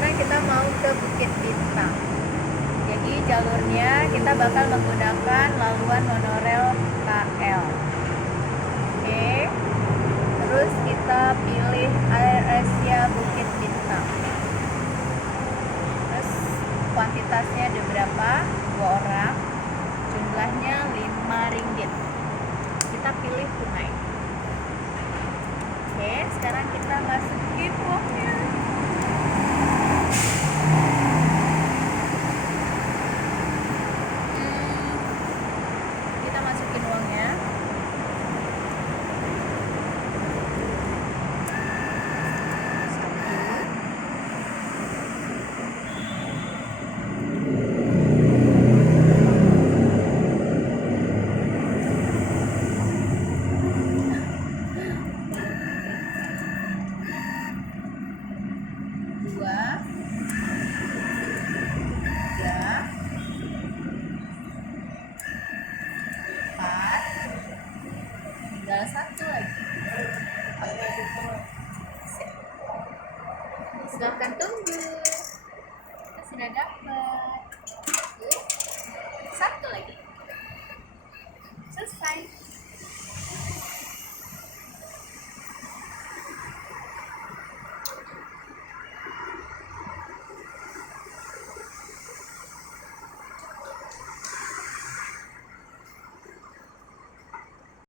sekarang kita mau ke Bukit Bintang. Jadi jalurnya kita bakal menggunakan laluan monorail KL. Oke. Terus kita pilih Air Asia Bukit Bintang. Terus kuantitasnya ada berapa? 2 orang. Jumlahnya Rp5. Kita pilih tunai. Oke, sekarang kita masukin uangnya. Kita masukin uangnya. Tinggal 1 lagi. Silahkan tunggu. Kita sudah dapat. 1 lagi. Selesai.